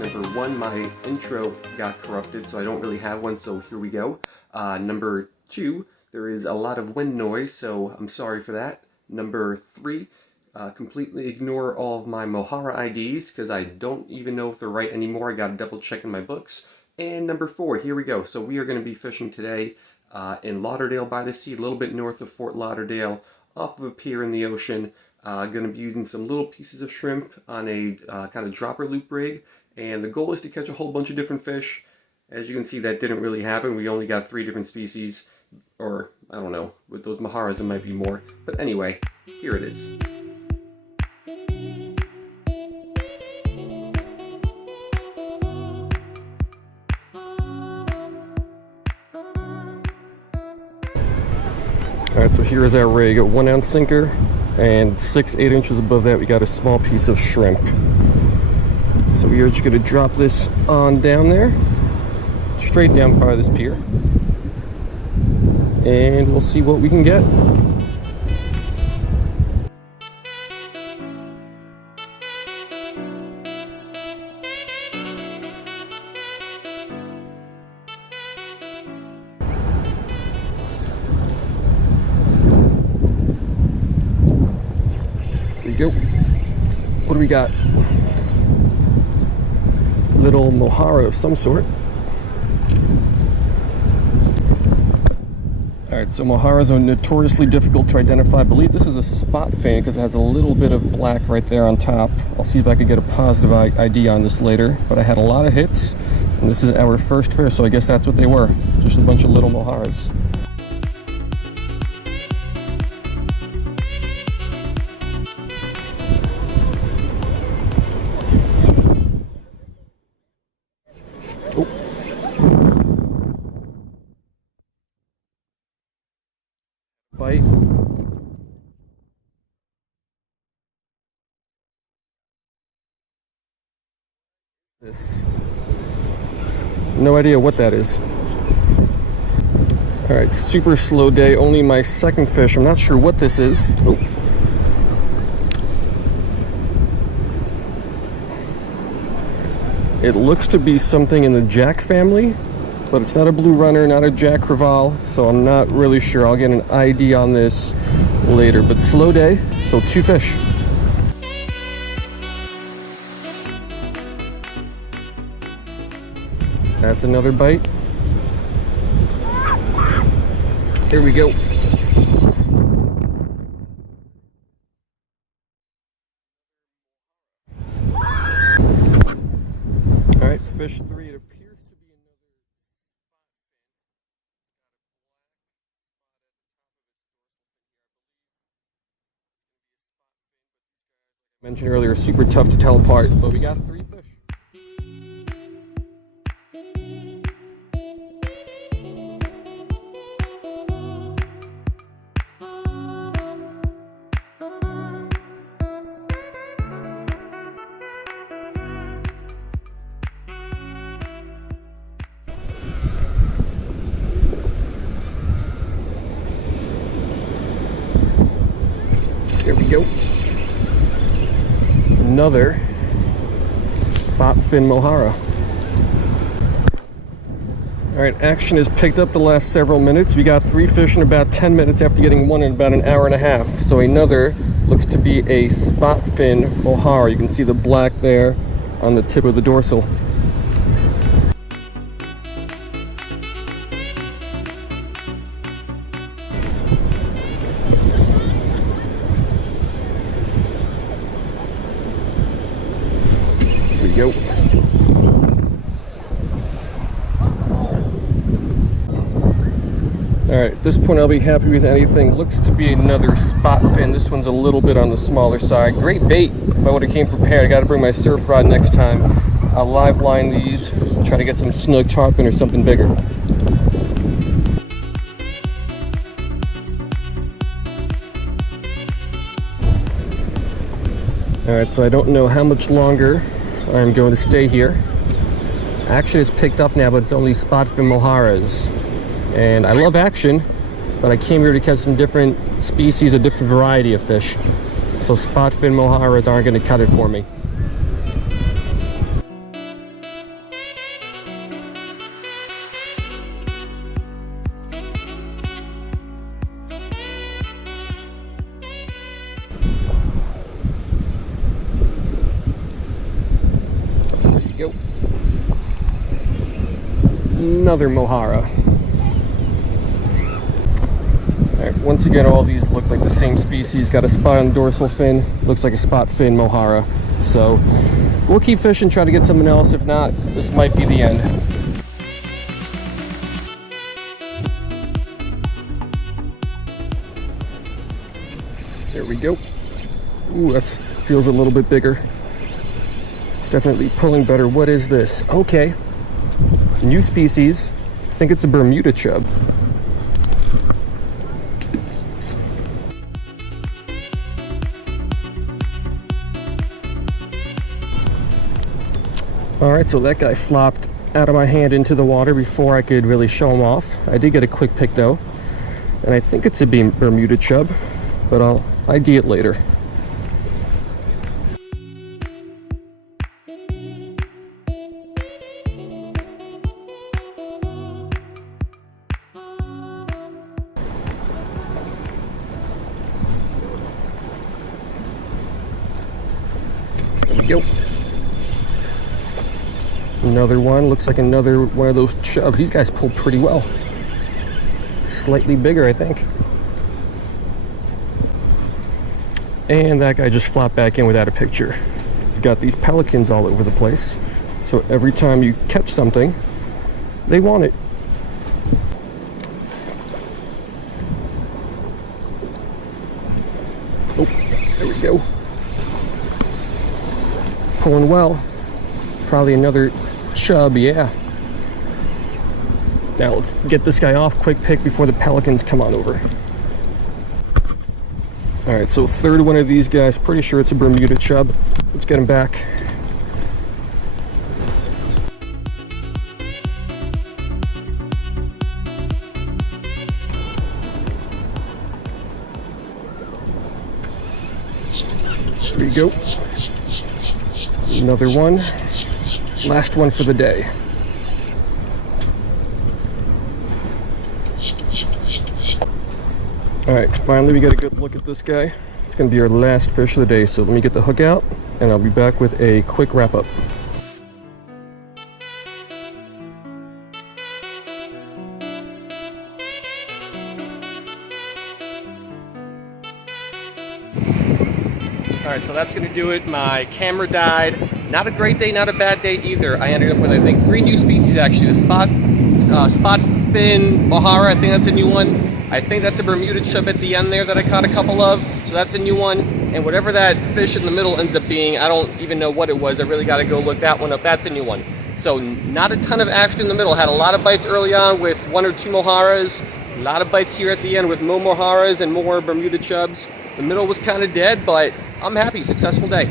Number one, my intro got corrupted, so I don't really have one, so here we go. Number two, there is a lot of wind noise, so I'm sorry for that. Number three, completely ignore all of my Mojara IDs, because I don't even know if they're right anymore. I gotta double check in my books. And number four, here we go. So we are gonna be fishing today in Lauderdale by the sea, a little bit north of Fort Lauderdale, off of a pier in the ocean. Going to be using some little pieces of shrimp on a kind of dropper loop rig, and the goal is to catch a whole bunch of different fish. As you can see, that didn't really happen. We only got 3 different species, or I don't know, with those mojarras it might be more. But anyway, here it is. Alright, so here is our rig, a 1 ounce sinker, and 6-8 inches above that we got a small piece of shrimp. So we are just going to drop this on down there, straight down part of this pier, and we'll see what we can get. Go. What do we got? Little mojara of some sort. Alright, so mojaras are notoriously difficult to identify. I believe this is a spot fin because it has a little bit of black right there on top. I'll see if I can get a positive ID on this later. But I had a lot of hits, and this is our first fish, so I guess that's what they were. Just a bunch of little mojaras. Bite. This. No idea what that is. Alright, super slow day. Only my second fish. I'm not sure what this is. Oh. It looks to be something in the jack family, but it's not a blue runner, not a jack crevalle, so I'm not really sure. I'll get an ID on this later, but slow day, so 2 fish. That's another bite. Here we go. All right, fish 3. It appears to be another spot fin. I mentioned earlier, super tough to tell apart, but we got 3 fish. There we go. Another spot fin mojara. Alright, action has picked up the last several minutes. We got 3 fish in about 10 minutes after getting 1 in about an hour and a half. So another looks to be a spot fin mojara. You can see the black there on the tip of the dorsal. Go. Alright, at this point I'll be happy with anything. Looks to be another spot fin. This one's a little bit on the smaller side. Great bait. If I would have came prepared, I got to bring my surf rod next time. I'll live line these, try to get some snug tarpon or something bigger. Alright, so I don't know how much longer I'm going to stay here. Action is picked up now, but it's only spot fin mojaras. And I love action, but I came here to catch some different species, a different variety of fish. So spot fin mojaras aren't going to cut it for me. another mojarra. Alright, once again, all these look like the same species. Got a spot on the dorsal fin. Looks like a spot fin mojarra. So we'll keep fishing, try to get something else. If not, this might be the end. There we go. Ooh, that feels a little bit bigger. It's definitely pulling better. What is this? Okay. New species. I think it's a Bermuda chub. Alright, so that guy flopped out of my hand into the water before I could really show him off. I did get a quick pick though, and I think it's a Bermuda chub, but I'll ID it later. There we go. Another one, looks like another one of those chubs. These guys pull pretty well. Slightly bigger, I think. And that guy just flopped back in without a picture. You got these pelicans all over the place. So every time you catch something, they want it. Oh, there we go. Pulling well. Probably another chub, yeah. Now let's get this guy off. Quick pick before the pelicans come on over. Alright, so third one of these guys. Pretty sure it's a Bermuda chub. Let's get him back. There you go. Another one. Last one for the day. Alright, finally we got a good look at this guy. It's going to be our last fish of the day, so let me get the hook out and I'll be back with a quick wrap up. Alright, so that's going to do it. My camera died. Not a great day, not a bad day either. I ended up with, I think, 3 new species actually. The spot fin mojarra, I think that's a new one. I think that's a Bermuda chub at the end there that I caught a couple of. So that's a new one. And whatever that fish in the middle ends up being, I don't even know what it was. I really got to go look that one up. That's a new one. So not a ton of action in the middle. Had a lot of bites early on with 1 or 2 mojarras. A lot of bites here at the end with more mojarras and more Bermuda chubs. The middle was kind of dead, but I'm happy. Successful day.